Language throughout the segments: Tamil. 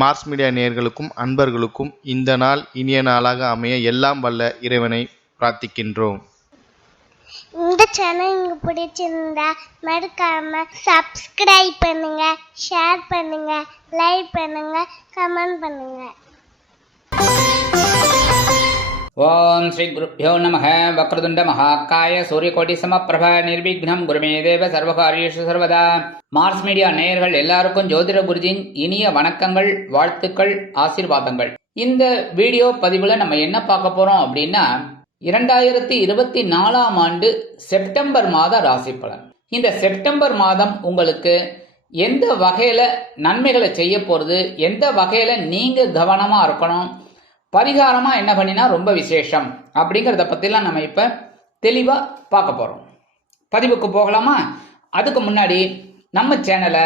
மார்ஸ் மீடியா நேயர்களுக்கும் அன்பர்களுக்கும் இந்த நாள் இனிய நாளாக அமைய எல்லாம் வல்ல இறைவனை பிரார்த்திக்கின்றோம். இந்த சேனல் உங்களுக்கு பிடிச்சிருந்தா மறக்காம சப்ஸ்கிரைப் பண்ணுங்க, ஷேர் பண்ணுங்க, லைக் பண்ணுங்க, கமெண்ட் பண்ணுங்க. ஓம் ஸ்ரீ குருப்யோ நமः. வக்ரதுண்ட மகாகாய சூரியகோடி சமப்பிரப நிர்விக்னம் குருமே தேவ சர்வகாரியேஷு சர்வதா. மார்ஸ் மீடியா நேயர்கள் எல்லாருக்கும் ஜோதிட குருஜின் இனிய வணக்கங்கள், வாழ்த்துக்கள், ஆசீர்வாதங்கள். இந்த வீடியோ பதிவில் நம்ம என்ன பார்க்க போறோம் அப்படின்னா 2024ஆம் ஆண்டு செப்டம்பர் மாத ராசி பலன். இந்த செப்டம்பர் மாதம் உங்களுக்கு எந்த வகையில நன்மைகளை செய்ய போறது, எந்த வகையில நீங்க கவனமா இருக்கணும், பரிகாரமா என்ன பண்ணினா ரொம்ப விசேஷம் அப்படிங்கிறத பத்திலாம் நம்ம இப்ப தெளிவா பார்க்க போறோம். பதிவுக்கு போகலாமா? அதுக்கு முன்னாடி நம்ம சேனலை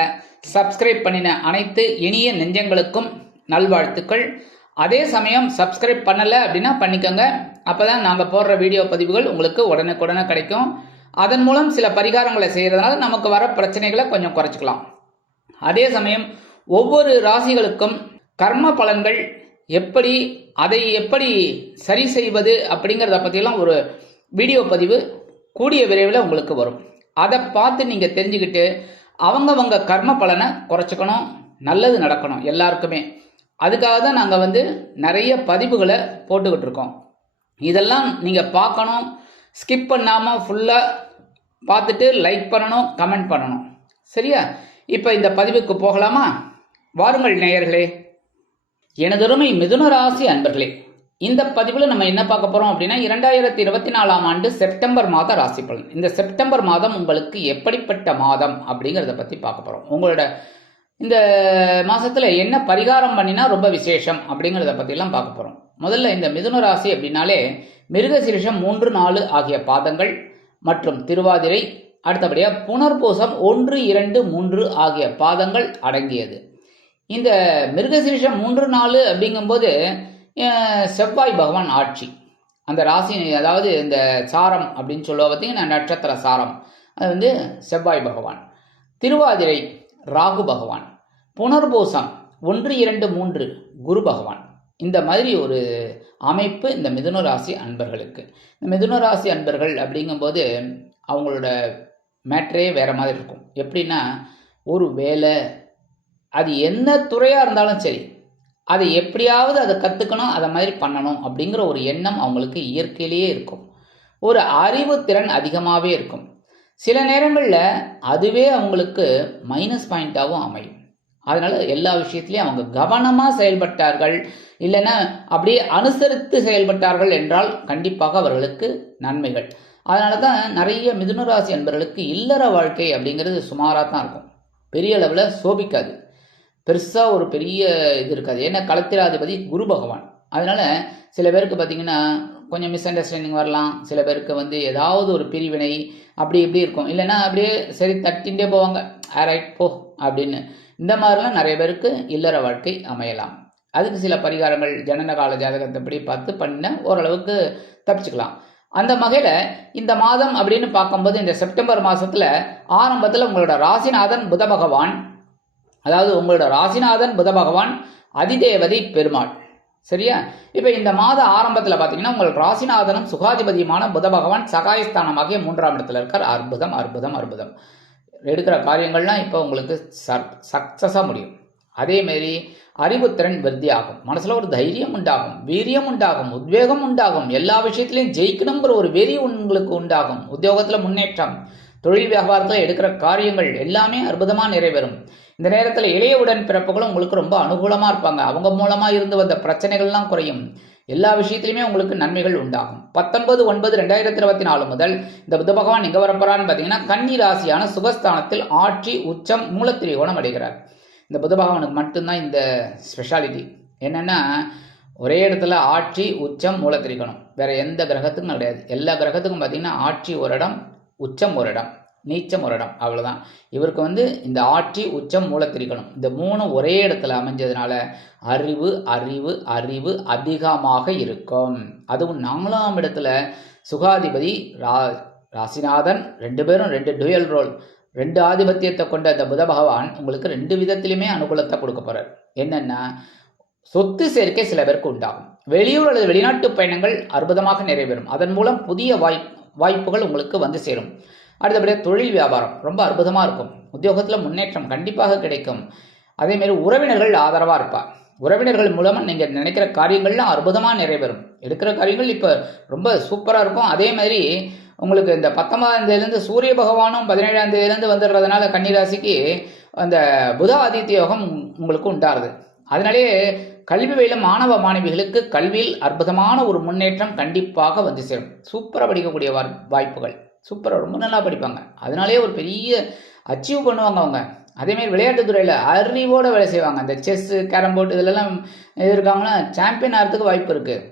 சப்ஸ்கிரைப் பண்ணின அனைத்து இனிய நெஞ்சங்களுக்கும் நல்வாழ்த்துக்கள். அதே சமயம் சப்ஸ்கிரைப் பண்ணல அப்படின்னா பண்ணிக்கோங்க. அப்பதான் நாங்க போடுற வீடியோ பதிவுகள் உங்களுக்கு உடனுக்குடனே கிடைக்கும். அதன் மூலம் சில பரிகாரங்களை செய்யறதுனால நமக்கு வர பிரச்சனைகளை கொஞ்சம் குறைச்சிக்கலாம். அதே சமயம் ஒவ்வொரு ராசிகளுக்கும் கர்ம பலன்கள் எப்படி, அதை எப்படி சரி செய்வது அப்படிங்கிறத பற்றியெல்லாம் ஒரு வீடியோ பதிவு கூடிய விரைவில் உங்களுக்கு வரும். அதை பார்த்து நீங்கள் தெரிஞ்சுக்கிட்டு அவங்கவங்க கர்ம பலனை குறைச்சிக்கணும், நல்லது நடக்கணும் எல்லாருக்குமே. அதுக்காக தான் நாங்கள் நிறைய பதிவுகளை போட்டுக்கிட்டு இருக்கோம். இதெல்லாம் நீங்கள் பார்க்கணும், ஸ்கிப் பண்ணாமல் ஃபுல்லாக பார்த்துட்டு லைக் பண்ணணும், கமெண்ட் பண்ணணும். சரியா? இப்போ இந்த பதிவுக்கு போகலாமா? வாருங்கள் நேயர்களே. எனதொருமை மிதுன ராசி அன்பர்களே, இந்த பதிவில் நம்ம என்ன பார்க்க போறோம் அப்படின்னா 2024ஆம் ஆண்டு செப்டம்பர் மாத ராசி பலன். இந்த செப்டம்பர் மாதம் உங்களுக்கு எப்படிப்பட்ட மாதம் அப்படிங்கிறத பத்தி பார்க்க போறோம். உங்களோட இந்த மாசத்துல என்ன பரிகாரம் பண்ணினா ரொம்ப விசேஷம் அப்படிங்கிறத பத்திலாம் பார்க்க போறோம். முதல்ல இந்த மிதுன ராசி அப்படின்னாலே மிருகசீரிஷம் 3, 4 ஆகிய பாதங்கள் மற்றும் திருவாதிரை, அடுத்தபடியா புனர்பூசம் 1, 2, 3 ஆகிய பாதங்கள் அடங்கியது. இந்த மிருகசீரிஷம் 3, 4 அப்படிங்கும்போது செவ்வாய் பகவான் ஆட்சி அந்த ராசி, அதாவது இந்த சாரம் அப்படின்னு சொல்லுவா பார்த்தீங்கன்னா நட்சத்திர சாரம், அது செவ்வாய் பகவான். திருவாதிரை ராகு பகவான். புனர்பூசம் 1, 2, 3 குரு பகவான். இந்த மாதிரி ஒரு அமைப்பு இந்த மிதுன ராசி அன்பர்களுக்கு. இந்த மிதுன ராசி அன்பர்கள் அப்படிங்கும்போது அவங்களோட மேட்ரே வேற மாதிரி இருக்கும். எப்படின்னா, ஒரு வேலை, அது என்ன துறையாக இருந்தாலும் சரி, அதை எப்படியாவது அதை கற்றுக்கணும், அதை மாதிரி பண்ணணும் அப்படிங்கிற ஒரு எண்ணம் அவங்களுக்கு இயற்கையிலேயே இருக்கும். ஒரு அறிவு திறன் அதிகமாகவே இருக்கும். சில நேரங்களில் அதுவே அவங்களுக்கு மைனஸ் பாயிண்டாகவும் அமையும். அதனால எல்லா விஷயத்திலையும் அவங்க கவனமாக செயல்பட்டார்கள், இல்லைன்னா அப்படியே அனுசரித்து செயல்பட்டார்கள் என்றால் கண்டிப்பாக அவர்களுக்கு நன்மைகள். அதனால தான் நிறைய மிதுன ராசி அன்பர்களுக்கு இல்லற வாழ்க்கை அப்படிங்கிறது சுமாராக தான் இருக்கும். பெரிய அளவில் சோபிக்காது, பெருசாக ஒரு பெரிய இது இருக்காது. ஏன்னா களத்திராதிபதி குரு பகவான். அதனால சில பேருக்கு பார்த்தீங்கன்னா கொஞ்சம் மிஸ் அண்டர்ஸ்டாண்டிங் வரலாம். சில பேருக்கு ஏதாவது ஒரு பிரிவினை அப்படி இப்படி இருக்கும். இல்லைன்னா அப்படியே சரி தட்டின்ண்டே போவாங்க, ரைட் போ அப்படின்னு. இந்த மாதிரிலாம் நிறைய பேருக்கு இல்லற வாழ்க்கை அமையலாம். அதுக்கு சில பரிகாரங்கள் ஜனனகால ஜாதகத்தைப்படி பார்த்து பண்ண ஓரளவுக்கு தப்பிச்சுக்கலாம். அந்த வகையில் இந்த மாதம் அப்படின்னு பார்க்கும்போது இந்த செப்டம்பர் மாதத்தில் ஆரம்பத்தில் உங்களோட ராசிநாதன் புத பகவான், அதாவது உங்களோட ராசிநாதன் புத பகவான் அதிதேவதை பெருமாள். சரியா? இப்போ இந்த மாத ஆரம்பத்தில் பார்த்தீங்கன்னா உங்கள் ராசிநாதனும் சுகாதிபதியுமான புத பகவான் சகாயஸ்தானமாகிய 3ஆம் இடத்துல இருக்கார். அற்புதம் அற்புதம் அற்புதம். எடுக்கிற காரியங்கள்லாம் இப்போ உங்களுக்கு சக்சஸாக முடியும். அதேமாரி அறிவுத்திறன் விருத்தி ஆகும், மனசுல ஒரு தைரியம் உண்டாகும், வீரியம் உண்டாகும், உத்வேகம் உண்டாகும், எல்லா விஷயத்திலையும் ஜெயிக்கணுங்கிற ஒரு வெறி உங்களுக்கு உண்டாகும். உத்தியோகத்தில் முன்னேற்றம், தொழில் வியாபாரத்தில் எடுக்கிற காரியங்கள் எல்லாமே அற்புதமாக நிறைவேறும். இந்த நேரத்தில் இளைய உடன் பிறப்புகளும் உங்களுக்கு ரொம்ப அனுகூலமாக இருப்பாங்க. அவங்க மூலமாக இருந்து வந்த பிரச்சனைகள்லாம் குறையும். எல்லா விஷயத்திலுமே உங்களுக்கு நன்மைகள் உண்டாகும். 19/9/2024 முதல் இந்த புத பகவான் எங்கே வரப்போறான்னு பார்த்தீங்கன்னா கன்னி ராசியான சுகஸ்தானத்தில் ஆட்சி உச்சம் மூலத்திரிகோணம் அடைகிறார். இந்த புத பகவானுக்கு மட்டும்தான் இந்த ஸ்பெஷாலிட்டி. என்னென்னா, ஒரே இடத்துல ஆட்சி உச்சம் மூலத்திரிகோணம், வேற எந்த கிரகத்துக்கும் கிடையாது. எல்லா கிரகத்துக்கும் பார்த்தீங்கன்னா ஆட்சி ஒரு இடம், உச்சம் ஒரு இடம், நீச்சம் ஒரு இடம், அவ்வளோதான். இவருக்கு இந்த ஆட்சி உச்சம் மூலத்திரிகோணம் இந்த 3 ஒரே இடத்துல அமைஞ்சதுனால அறிவு அறிவு அறிவு அதிகமாக இருக்கும். அதுவும் 4ஆம் இடத்துல சுகாதிபதி ராசிநாதன், 2 பேரும் 2 டுயல் ரோல். 2 ஆதிபத்தியத்தை கொண்ட அந்த புத பகவான் உங்களுக்கு 2 விதத்திலுமே அனுகூலத்தை கொடுக்க போறார். என்னன்னா, சொத்து சேர்க்கை சில பேருக்கு உண்டாகும். வெளியூர் அல்லது வெளிநாட்டு பயணங்கள் அற்புதமாக நிறைவேறும். அதன் மூலம் புதிய வாய்ப்புகள் உங்களுக்கு வந்து சேரும். அடுத்தபடியாக தொழில் வியாபாரம் ரொம்ப அற்புதமாக இருக்கும். உத்தியோகத்தில் முன்னேற்றம் கண்டிப்பாக கிடைக்கும். அதேமாரி உறவினர்கள் ஆதரவாக இருப்பார். உறவினர்கள் மூலமாக நீங்கள் நினைக்கிற காரியங்கள்லாம் அற்புதமாக நிறைவேறும். எடுக்கிற காரியங்கள் இப்போ ரொம்ப சூப்பராக இருக்கும். அதே மாதிரி உங்களுக்கு இந்த 19ஆம் தேதியிலேருந்து சூரிய பகவானும் 17ஆம் தேதியிலேருந்து வந்துடுறதுனால கன்னிராசிக்கு அந்த புத ஆதித்ய யோகம் உங்களுக்கு உண்டாருது. அதனாலே கல்வி பயிலும் மாணவ மாணவிகளுக்கு கல்வியில் அற்புதமான ஒரு முன்னேற்றம் கண்டிப்பாக வந்து சேரும். சூப்பராக படிக்கக்கூடிய வாய்ப்புகள், சூப்பராக ரொம்ப நல்லா படிப்பாங்க. அதனாலே ஒரு பெரிய அச்சீவ் பண்ணுவாங்க அவங்க. அதேமாதிரி விளையாட்டுத்துறையில் அறிவோடு வேலை செய்வாங்க. இந்த செஸ்ஸு, கேரம் போர்டு இதிலெல்லாம் இருக்காங்கன்னா சாம்பியன் ஆகிறதுக்கு வாய்ப்பு இருக்குது.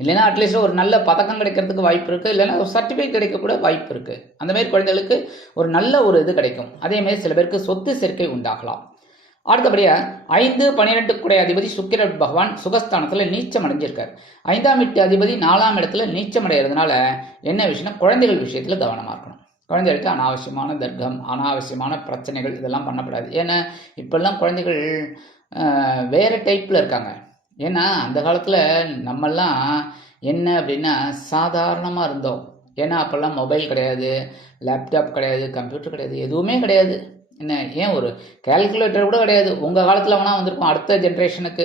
இல்லைன்னா அட்லீஸ்ட் ஒரு நல்ல பதக்கம் கிடைக்கிறதுக்கு வாய்ப்பு இருக்குது. இல்லைன்னா ஒரு சர்டிஃபிகேட் கிடைக்கக்கூட வாய்ப்பு இருக்குது. அந்தமாரி குழந்தைகளுக்கு ஒரு நல்ல ஒரு இது கிடைக்கும். அதேமாரி சில பேருக்கு சொத்து சேர்க்கை உண்டாகலாம். அடுத்தபடியாக 5, 12 குடை அதிபதி சுக்கிர பகவான் சுகஸ்தானத்தில் நீச்சம் அடைஞ்சிருக்கார். 5ஆம் வீட்டு அதிபதி 4ஆம் இடத்துல நீச்சம் அடைகிறதுனால என்ன விஷயம்னா, குழந்தைகள் விஷயத்தில் கவனமாக இருக்கணும். குழந்தைகளுக்கு அனாவசியமான தர்க்கம், அனாவசியமான பிரச்சனைகள் இதெல்லாம் பண்ணக்கூடாது. ஏன்னா இப்போல்லாம் குழந்தைகள் வேறு டைப்பில் இருக்காங்க. ஏன்னா அந்த காலத்தில் நம்மெல்லாம் என்ன அப்படின்னா சாதாரணமாக இருந்தோம். ஏன்னா அப்போல்லாம் மொபைல் கிடையாது, லேப்டாப் கிடையாது, கம்ப்யூட்டர் கிடையாது, எதுவுமே கிடையாது. என்ன, ஏன் ஒரு கால்குலேட்டர் கூட கிடையாது. உங்கள் காலத்தில் வேணால் வந்திருக்கும் அடுத்த ஜென்ரேஷனுக்கு.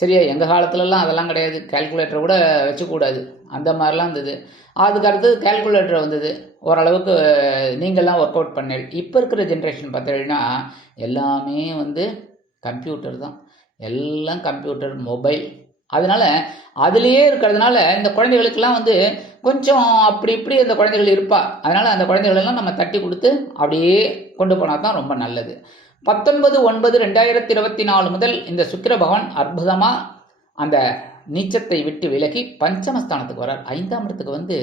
சரியா, எங்கள் காலத்துலலாம் அதெல்லாம் கிடையாது. கால்குலேட்டர் கூட வச்சுக்கூடாது, அந்த மாதிரிலாம் இருந்தது. அதுக்கு அடுத்தது கால்குலேட்டர் வந்தது. ஓரளவுக்கு நீங்கள்லாம் ஒர்க் அவுட் பண்ணி. இப்போ இருக்கிற ஜென்ரேஷன் பார்த்தீங்கன்னா எல்லாமே கம்ப்யூட்டர் தான். எல்லாம் கம்ப்யூட்டர், மொபைல். அதனால் அதுலேயே இருக்கிறதுனால இந்த குழந்தைகளுக்கெல்லாம் கொஞ்சம் அப்படி இப்படி அந்த குழந்தைகள் இருப்பா. அதனால் அந்த குழந்தைகளெல்லாம் நம்ம தட்டி கொடுத்து அப்படியே கொண்டு போனால் தான் ரொம்ப நல்லது. 19/9/2024 முதல் இந்த சுக்கிர பகவான் அற்புதமாக அந்த நீச்சத்தை விட்டு விலகி பஞ்சமஸ்தானத்துக்கு வரார். 5ஆம் இடத்துக்கு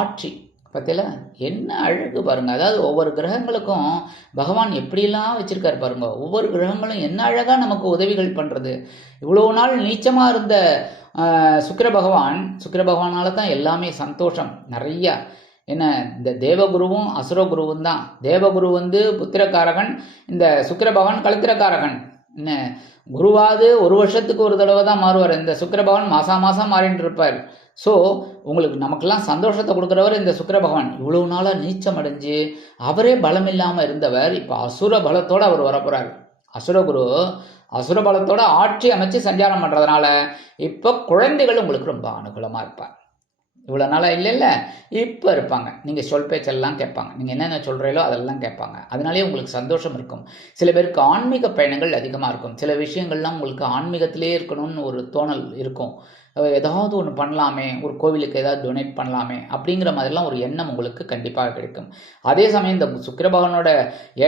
ஆட்சி. பார்த்தீங்களா, என்ன அழகு பாருங்கள். அதாவது ஒவ்வொரு கிரகங்களுக்கும் பகவான் எப்படிலாம் வச்சுருக்காரு பாருங்க. ஒவ்வொரு கிரகங்களும் என்ன அழகாக நமக்கு உதவிகள் பண்ணுறது. இவ்வளோ நாள் நீச்சமாக இருந்த சுக்கிர பகவானால தான் எல்லாமே சந்தோஷம் நிறையா. என்ன, இந்த தேவகுருவும் அசுரகுருவும் தான். தேவகுரு புத்திரக்காரகன், இந்த சுக்கிர பகவான் கலத்திரக்காரகன். என்ன, குருவாது ஒரு வருஷத்துக்கு ஒரு தடவை தான் மாறுவார். இந்த சுக்கிர பகவான் மாதம் மாறிட்டு இருப்பார். ஸோ உங்களுக்கு நமக்கெல்லாம் சந்தோஷத்தை கொடுக்குறவர் இந்த சுக்கிர பகவான். இவ்வளோ நாளாக நீச்சம் அடைஞ்சு அவரே பலம் இல்லாமல் இருந்தவர் இப்போ அசுர பலத்தோடு அவர் வரப்போகிறார். அசுரகுரு அசுர பலத்தோட ஆட்சி அமைச்சு சஞ்சாரம் பண்ணுறதுனால இப்போ குழந்தைகள் உங்களுக்கு ரொம்ப அனுகூலமாக இருப்பார். இவ்வளோ நாளாக இல்லை இப்போ இருப்பாங்க. நீங்கள் சொல் பேச்செல்லாம் கேட்பாங்க. நீங்கள் என்னென்ன சொல்கிறீங்களோ அதெல்லாம் கேட்பாங்க. அதனாலே உங்களுக்கு சந்தோஷம் இருக்கும். சில பேருக்கு ஆன்மீக பயணங்கள் அதிகமாக இருக்கும். சில விஷயங்கள்லாம் உங்களுக்கு ஆன்மீகத்திலே இருக்கணும்னு ஒரு தோணல் இருக்கும். ஏதாவது ஒன்று பண்ணலாமே, ஒரு கோவிலுக்கு ஏதாவது டொனேட் பண்ணலாமே அப்படிங்கிற மாதிரிலாம் ஒரு எண்ணம் உங்களுக்கு கண்டிப்பாக கிடைக்கும். அதே சமயம் இந்த சுக்கிர பகவானோட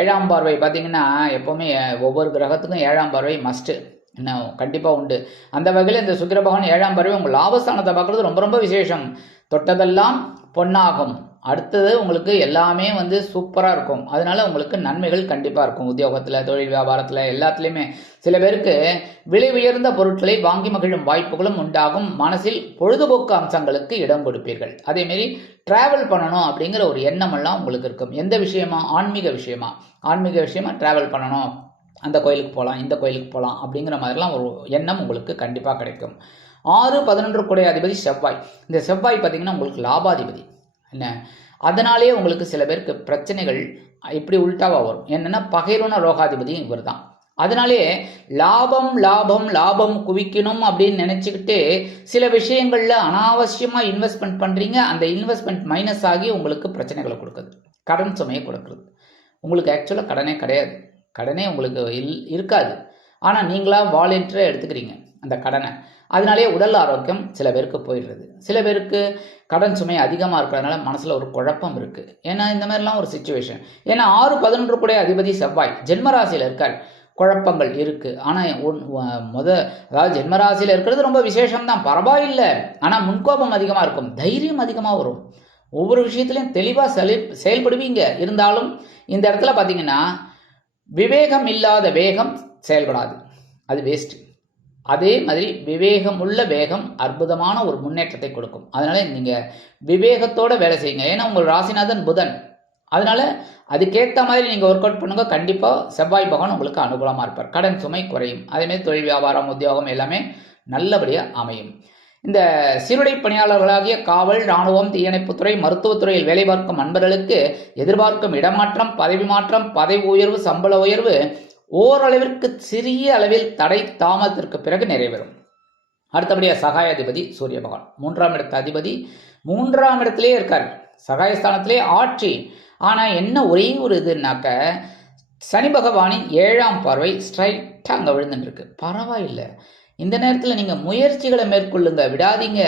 7ஆம் பார்வை பார்த்திங்கன்னா எப்போவுமே ஒவ்வொரு கிரகத்துக்கும் 7ஆம் பார்வை மஸ்ட்டு என்ன கண்டிப்பாக உண்டு. அந்த வகையில் இந்த சுக்கிர பகவான் 7ஆம் பார்வை உங்கள் லாபஸ்தானத்தை பார்க்குறது ரொம்ப ரொம்ப விசேஷம். தொட்டதெல்லாம் பொன்னாகும். அடுத்தது உங்களுக்கு எல்லாமே சூப்பராக இருக்கும். அதனால உங்களுக்கு நன்மைகள் கண்டிப்பாக இருக்கும். உத்தியோகத்தில், தொழில் வியாபாரத்தில் எல்லாத்துலேயுமே சில பேருக்கு விலை உயர்ந்த பொருட்களை வாங்கி மகிழும் வாய்ப்புகளும் உண்டாகும். மனசில் பொழுதுபோக்கு அம்சங்களுக்கு இடம் கொடுப்பீர்கள். அதேமாரி ட்ராவல் பண்ணணும் அப்படிங்கிற ஒரு எண்ணமெல்லாம் உங்களுக்கு இருக்கும். எந்த விஷயமா, ஆன்மீக விஷயமா ட்ராவல் பண்ணணும், அந்த கோயிலுக்கு போகலாம், இந்த கோயிலுக்கு போகலாம் அப்படிங்கிற மாதிரிலாம் ஒரு எண்ணம் உங்களுக்கு கண்டிப்பாக கிடைக்கும். 6, 11 குடை அதிபதி செவ்வாய். இந்த செவ்வாய் பார்த்திங்கன்னா உங்களுக்கு லாபாதிபதி. என்ன, அதனாலே உங்களுக்கு சில பேருக்கு பிரச்சனைகள் இப்படி உள்டாவாக வரும். என்னென்னா பகைரோன ரோகாதிபதியும் இவர் தான். அதனாலே லாபம் குவிக்கணும் அப்படின்னு நினச்சிக்கிட்டு சில விஷயங்களில் அனாவசியமாக இன்வெஸ்ட்மெண்ட் பண்ணுறீங்க. அந்த இன்வெஸ்ட்மெண்ட் மைனஸ் ஆகி உங்களுக்கு பிரச்சனைகளை கொடுக்குது, கடன் சுமையை கொடுக்குறது. உங்களுக்கு ஆக்சுவலாக கடனே கிடையாது, கடனே உங்களுக்கு இருக்காது. ஆனால் நீங்களாக வாலண்டியராக எடுத்துக்கிறீங்க அந்த கடனை. அதனாலே உடல் ஆரோக்கியம் சில பேருக்கு போயிடுறது. சில பேருக்கு கடன் சுமை அதிகமாக இருக்கிறதுனால மனசில் ஒரு குழப்பம் இருக்குது. ஏன்னா இந்த மாதிரிலாம் ஒரு சிச்சுவேஷன். ஏன்னா 6, 11 கூட அதிபதி செவ்வாய் ஜென்மராசியில் இருக்கார். குழப்பங்கள் இருக்குது. ஆனால் அதாவது ஜென்மராசியில் இருக்கிறது ரொம்ப விசேஷம்தான், பரவாயில்லை. ஆனால் முன்கோபம் அதிகமாக இருக்கும், தைரியம் அதிகமாக வரும், ஒவ்வொரு விஷயத்துலையும் தெளிவாக செயல்படுவீங்க. இருந்தாலும் இந்த இடத்துல பார்த்தீங்கன்னா விவேகம் இல்லாத வேகம் செயல்படாது, அது வேஸ்ட்டு. அதே மாதிரி விவேகம் உள்ள வேகம் அற்புதமான ஒரு முன்னேற்றத்தை கொடுக்கும். அதனால நீங்கள் விவேகத்தோட வேலை செய்யுங்க. ஏன்னா உங்கள் ராசிநாதன் புதன், அதனால அதுக்கேற்ற மாதிரி நீங்கள் ஒர்க் அவுட் பண்ணுங்க. கண்டிப்பாக செவ்வாய் பகவான் உங்களுக்கு அனுகூலமாக இருப்பார். கடன் சுமை குறையும். அதேமாதிரி தொழில் வியாபாரம் உத்தியோகம் எல்லாமே நல்லபடியாக அமையும். இந்த சீருடை பணியாளர்களாகிய காவல், இராணுவம், தீயணைப்புத்துறை, மருத்துவத்துறையில் வேலை பார்க்கும் நண்பர்களுக்கு எதிர்பார்க்கும் இடமாற்றம், பதவி மாற்றம், பதவி உயர்வு, சம்பள உயர்வு ஓரளவிற்கு சிறிய அளவில் தடை தாமதத்திற்கு பிறகு நிறைவேறும். அடுத்தபடியாக சகாயாதிபதி சூரிய பகவான் 3ஆம் இடத்து அதிபதி 3ஆம் இடத்திலே இருக்கார். சகாயஸ்தானத்திலே ஆட்சி. ஆனால் என்ன ஒரே ஒரு இதுனாக்க சனி பகவானின் 7ஆம் பார்வை ஸ்ட்ரைட்டாக அங்கே விழுந்துட்டுருக்கு. பரவாயில்லை, இந்த நேரத்தில் நீங்கள் முயற்சிகளை மேற்கொள்ளுங்க, விடாதீங்க,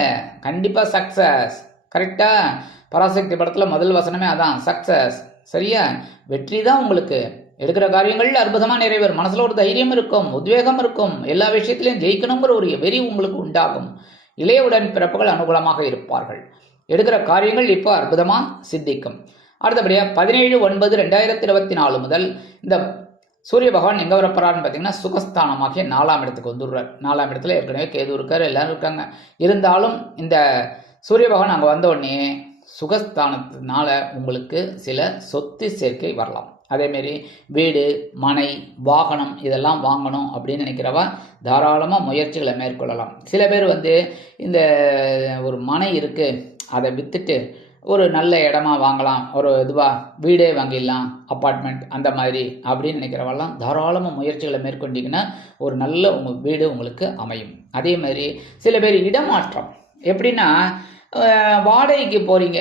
கண்டிப்பாக சக்ஸஸ். கரெக்டாக பராசக்தி படத்தில் முதல் வசனமே அதான், சக்ஸஸ். சரியா, வெற்றி தான் உங்களுக்கு. எடுக்கிற காரியங்கள் அற்புதமாக நிறைவேறும். மனசில் ஒரு தைரியம் இருக்கும், உத்வேகம் இருக்கும், எல்லா விஷயத்திலையும் ஜெயிக்கணுங்கிற ஒரு வெறி உங்களுக்கு உண்டாகும். இளையவுடன் பிறப்புகள் அனுகூலமாக இருப்பார்கள். எடுக்கிற காரியங்கள் இப்போ அற்புதமாக சித்திக்கும். அடுத்தபடியாக 17/9/2024 முதல் இந்த சூரிய பகவான் எங்கே வரப்போறாருன்னு பார்த்தீங்கன்னா சுகஸ்தானமாகிய 4ஆம் இடத்துக்கு வந்துடுறார். 4ஆம் இடத்துல ஏற்கனவே கேது இருக்கார், எல்லாரும் இருக்காங்க. இருந்தாலும் இந்த சூரிய பகவான் அங்கே வந்த உடனே சுகஸ்தானத்தினால உங்களுக்கு சில சொத்து சேர்க்கை வரலாம். அதேமாரி வீடு, மனை, வாகனம் இதெல்லாம் வாங்கணும் அப்படின்னு நினைக்கிறவா தாராளமாக முயற்சிகளை மேற்கொள்ளலாம். சில பேர் இந்த ஒரு மனை இருக்குது, அதை விற்றுட்டு ஒரு நல்ல இடமா வாங்கலாம், ஒரு வீடே வாங்கிடலாம், அப்பார்ட்மெண்ட் அந்த மாதிரி அப்படின்னு நினைக்கிறவெல்லாம் தாராளமாக முயற்சிகளை மேற்கொண்டிங்கன்னா ஒரு நல்ல வீடு உங்களுக்கு அமையும். அதே மாதிரி சில பேர் இடமாற்றம், எப்படின்னா வாடகைக்கு போகிறீங்க,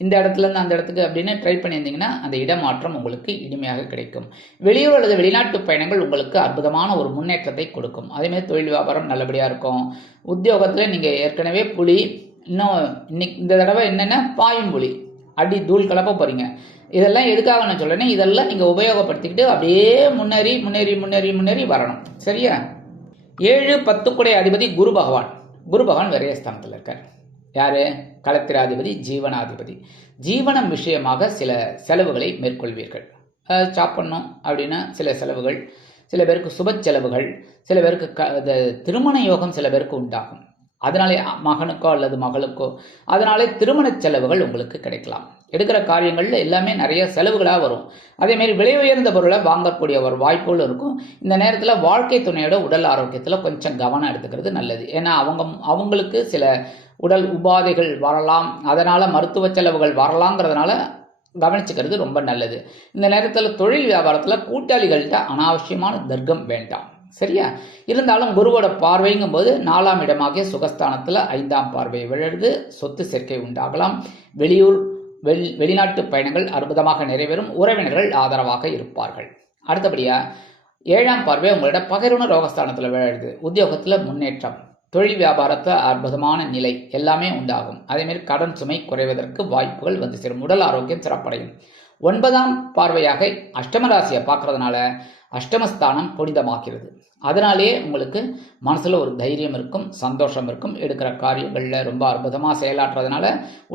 இந்த இடத்துலேருந்து அந்த இடத்துக்கு அப்படின்னு ட்ரை பண்ணியிருந்தீங்கன்னா அந்த இடமாற்றம் உங்களுக்கு இனிமையாக கிடைக்கும். வெளியூர் அல்லது வெளிநாட்டு பயணங்கள் உங்களுக்கு அற்புதமான ஒரு முன்னேற்றத்தை கொடுக்கும். அதேமாதிரி தொழில் வியாபாரம் நல்லபடியாக இருக்கும். உத்தியோகத்தில் நீங்கள் ஏற்கனவே புலி, இன்னும் இன்னைக்கு இந்த தடவை என்னென்ன பாயும் புலி, அடி தூள் கலப்ப போகிறீங்க. இதெல்லாம் எதுக்காக நான் சொல்கிறேன்னா இதெல்லாம் நீங்கள் உபயோகப்படுத்திக்கிட்டு அப்படியே முன்னேறி முன்னேறி முன்னேறி முன்னேறி வரணும். சரியா, 7-10 குடை அதிபதி குரு பகவான். குரு பகவான் விரயஸ்தானத்தில் இருக்கார். யார்? களத்திராதிபதி, ஜீவனாதிபதி. ஜீவனம் விஷயமாக சில செலவுகளை மேற்கொள்வீர்கள். சாப்பிட்ணும் அப்படின்னா சில செலவுகள், சில பேருக்கு சுப செலவுகள், சில பேருக்கு திருமண யோகம் சில பேருக்கு உண்டாகும். அதனாலே மகனுக்கோ அல்லது மகளுக்கோ அதனாலே திருமண செலவுகள் உங்களுக்கு கிடைக்கலாம். எடுக்கிற காரியங்களில் எல்லாமே நிறைய செலவுகளாக வரும். அதேமாரி விலை உயர்ந்த பொருளை வாங்கக்கூடிய ஒரு வாய்ப்புகள் இருக்கும். இந்த நேரத்தில் வாழ்க்கை துணையோட உடல் ஆரோக்கியத்தில் கொஞ்சம் கவனம் எடுத்துக்கிறது நல்லது. ஏன்னா அவங்களுக்கு சில உடல் உபாதைகள் வரலாம், அதனால் மருத்துவ செலவுகள் வரலாங்கிறதுனால கவனிச்சுக்கிறது ரொம்ப நல்லது. இந்த நேரத்தில் தொழில் வியாபாரத்தில் கூட்டாளிகள்கிட்ட அனாவசியமான தர்க்கம் வேண்டாம். சரியா, இருந்தாலும் குருவோட பார்வைங்கும் போது 4ஆம் இடமாகிய சுகஸ்தானத்தில் 5ஆம் பார்வை விழுது, சொத்து சேர்க்கை உண்டாகலாம். வெளியூர் வெளிநாட்டு பயணங்கள் அற்புதமாக நிறைவேறும். உறவினர்கள் ஆதரவாக இருப்பார்கள். அடுத்தபடியாக 7ஆம் பார்வை உங்களோட பகிர்வுண ரோகஸ்தானத்தில் விழுது. உத்தியோகத்தில் முன்னேற்றம், தொழில் வியாபாரத்தில் அற்புதமான நிலை எல்லாமே உண்டாகும். அதேமாரி கடன் சுமை குறைவதற்கு வாய்ப்புகள் சேரும். உடல் ஆரோக்கியம் சிறப்படையும். 9ஆம் பார்வையாக அஷ்டமராசியை பார்க்கறதுனால அஷ்டமஸ்தானம் புனிதமாகிறது. அதனாலேயே உங்களுக்கு மனசில் ஒரு தைரியம் இருக்கும், சந்தோஷம் இருக்கும். எடுக்கிற காரியங்களில் ரொம்ப அற்புதமாக செயலாற்றுறதுனால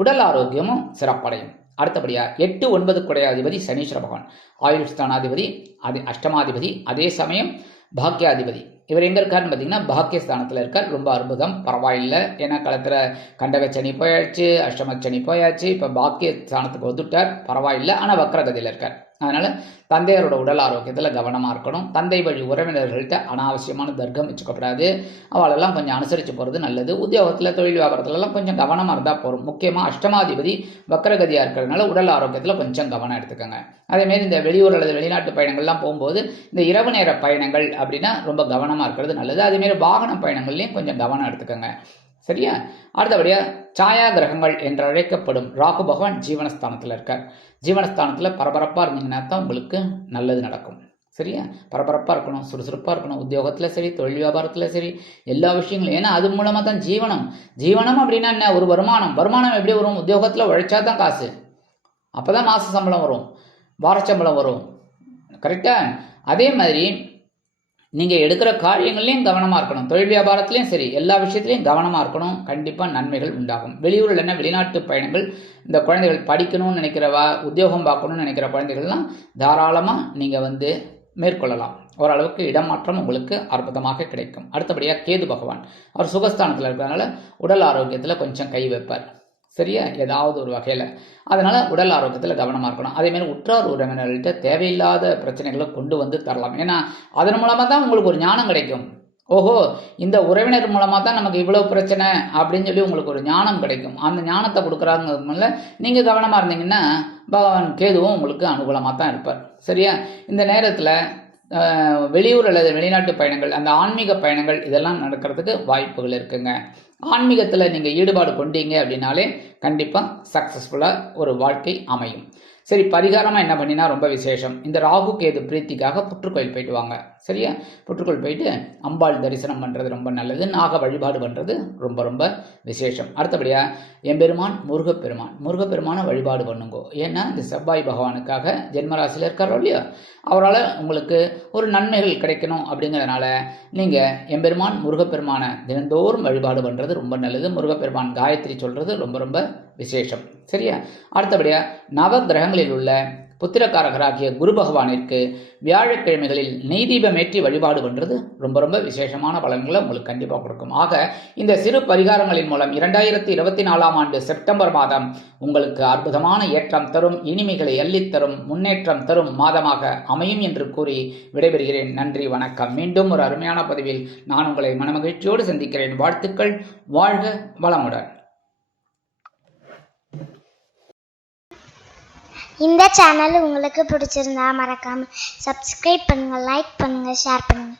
உடல் ஆரோக்கியமும் சிறப்படையும். அடுத்தபடியாக 8-9 குடையாதிபதி சனீஸ்வர பகவான், ஆயுள் ஸ்தானாதிபதி, அது அஷ்டமாதிபதி, அதே சமயம் பாக்கியாதிபதி. இவர் எங்கே இருக்காருன்னு பார்த்தீங்கன்னா பாக்கியஸ்தானத்தில் இருக்கார். ரொம்ப அற்புதம், பரவாயில்லை. ஏன்னா களத்தில் கண்டகச்சனி போயாச்சு, அஷ்டமச்சனி போயாச்சு, இப்போ பாக்கியஸ்தானத்துக்கு வந்துட்டார், பரவாயில்லை. ஆனால் வக்ரகதியில் இருக்கார். அதனால் தந்தையரோட உடல் ஆரோக்கியத்தில் கவனமாக இருக்கணும். தந்தை வழி உறவினர்கள்ட்ட அனாவசியமான தர்க்கம் வச்சுக்கப்படாது. அவளெல்லாம் கொஞ்சம் அனுசரித்து போகிறது நல்லது. உத்தியோகத்தில் தொழில் வியாபாரத்துலலாம் கொஞ்சம் கவனமாக இருந்தால் போகும். முக்கியமாக அஷ்டமாதிபதி வக்ரகதியாக இருக்கிறதுனால உடல் ஆரோக்கியத்தில் கொஞ்சம் கவனம் எடுத்துக்கோங்க. அதேமாரி இந்த வெளியூர் அல்லது வெளிநாட்டு பயணங்கள்லாம் போகும்போது இந்த இரவு நேர பயணங்கள் அப்படின்னா ரொம்ப கவனமாக இருக்கிறது நல்லது. அதேமாரி வாகன பயணங்கள்லையும் கொஞ்சம் கவனம் எடுத்துக்கோங்க. சரியா, அடுத்தபடியாக சாயா கிரகங்கள் என்று அழைக்கப்படும் ராகு பகவான் ஜீவனஸ்தானத்தில் இருக்கார். ஜீவனஸ்தானத்தில் பரபரப்பாக இருந்தீங்கன்னா தான் உங்களுக்கு நல்லது நடக்கும். சரியா, பரபரப்பாக இருக்கணும், சுறுசுறுப்பாக இருக்கணும். உத்தியோகத்தில் சரி, தொழில் வியாபாரத்தில் சரி, எல்லா விஷயங்களும். ஏன்னா அது மூலமாக தான் ஜீவனம் அப்படின்னா என்ன? ஒரு வருமானம் எப்படி வரும்? உத்தியோகத்தில் உழைச்சா தான் காசு, அப்போ தான் மாத சம்பளம் வரும், வார சம்பளம் வரும். கரெக்டாக? அதே மாதிரி நீங்கள் எடுக்கிற காரியங்கள்லையும் கவனமாக இருக்கணும். தொழில் வியாபாரத்துலேயும் சரி, எல்லா விஷயத்துலையும் கவனமாக இருக்கணும். கண்டிப்பாக நன்மைகள் உண்டாகும். வெளியூரில் என்ன வெளிநாட்டு பயணங்கள், இந்த குழந்தைகள் படிக்கணும்னு நினைக்கிறவா, உத்தியோகம் பார்க்கணும்னு நினைக்கிற குழந்தைகள்லாம் தாராளமாக நீங்கள் மேற்கொள்ளலாம். ஓரளவுக்கு இடமாற்றம் உங்களுக்கு அற்புதமாக கிடைக்கும். அடுத்தபடியாக கேது பகவான், அவர் சுகஸ்தானத்தில் இருக்கிறதுனால உடல் ஆரோக்கியத்தில் கொஞ்சம் கை வைப்பார். சரியா, ஏதாவது ஒரு வகையில். அதனால் உடல் ஆரோக்கியத்தில் கவனமாக இருக்கணும். அதேமாதிரி உற்றார் உறவினர்கள்ட்ட தேவையில்லாத பிரச்சனைகளை கொண்டு வந்து தரலாம். ஏன்னா அதன் மூலமாக தான் உங்களுக்கு ஒரு ஞானம் கிடைக்கும். ஓஹோ, இந்த உறவினர் மூலமாக தான் நமக்கு இவ்வளோ பிரச்சனை அப்படின்னு சொல்லி உங்களுக்கு ஒரு ஞானம் கிடைக்கும். அந்த ஞானத்தை கொடுக்குறாங்கிறதுனால நீங்கள் கவனமாக இருந்தீங்கன்னா பகவான் கேதுவும் உங்களுக்கு அனுகூலமாக தான் இருப்பார். சரியா, இந்த நேரத்தில் வெளியூர் அல்லது வெளிநாட்டு பயணங்கள், அந்த ஆன்மீக பயணங்கள் இதெல்லாம் நடக்கிறதுக்கு வாய்ப்புகள் இருக்குங்க. ஆன்மீகத்தில் நீங்கள் ஈடுபாடு கொண்டீங்க அப்படின்னாலே கண்டிப்பாக சக்ஸஸ்ஃபுல்லாக ஒரு வாழ்க்கை அமையும். சரி, பரிகாரமாக என்ன பண்ணினா ரொம்ப விசேஷம், இந்த ராகு கேது பிரீத்திக்காக புற்றுக்கோயில் போயிட்டு வாங்க. சரியா, புற்றுக்கோயில் போயிட்டு அம்பாள் தரிசனம் பண்ணுறது ரொம்ப நல்லது. நாக வழிபாடு பண்ணுறது ரொம்ப ரொம்ப விசேஷம். அடுத்தபடியாக எம்பெருமான் முருகப்பெருமான வழிபாடு பண்ணுங்கோ. ஏன்னா இந்த செவ்வாய் பகவானுக்காக ஜென்மராசியில் இருக்காரோ இல்லையா, அவரால் உங்களுக்கு ஒரு நன்மைகள் கிடைக்கணும். அப்படிங்கிறதுனால நீங்கள் எம்பெருமான் முருகப்பெருமான தினந்தோறும் வழிபாடு பண்ணுறது ரொம்ப நல்லது. முருகப்பெருமான் காயத்ரி சொல்கிறது ரொம்ப ரொம்ப விசேஷம். சரியா, அடுத்தபடியாக நவ கிரகங்களில் உள்ள புத்திரக்காரகராகிய குரு பகவானிற்கு வியாழக்கிழமைகளில் நெய் தீபம் ஏற்றி வழிபாடு பண்ணுறது ரொம்ப ரொம்ப விசேஷமான பலன்களை உங்களுக்கு கண்டிப்பாக கொடுக்கும். ஆக இந்த சிறு பரிகாரங்களின் மூலம் 2024ஆம் ஆண்டு செப்டம்பர் மாதம் உங்களுக்கு அற்புதமான ஏற்றம் தரும், இனிமைகளை அள்ளித்தரும், முன்னேற்றம் தரும் மாதமாக அமையும் என்று கூறி விடைபெறுகிறேன். நன்றி, வணக்கம். மீண்டும் ஒரு அருமையான பதிவில் நான் உங்களை மனமகிழ்ச்சியோடு சந்திக்கிறேன். வாழ்த்துக்கள். வாழ்க வளமுடன். இந்த சேனல் உங்களுக்கு பிடிச்சிருந்தா மறக்காம சப்ஸ்கிரைப் பண்ணுங்க, லைக் பண்ணுங்க, ஷேர் பண்ணுங்க.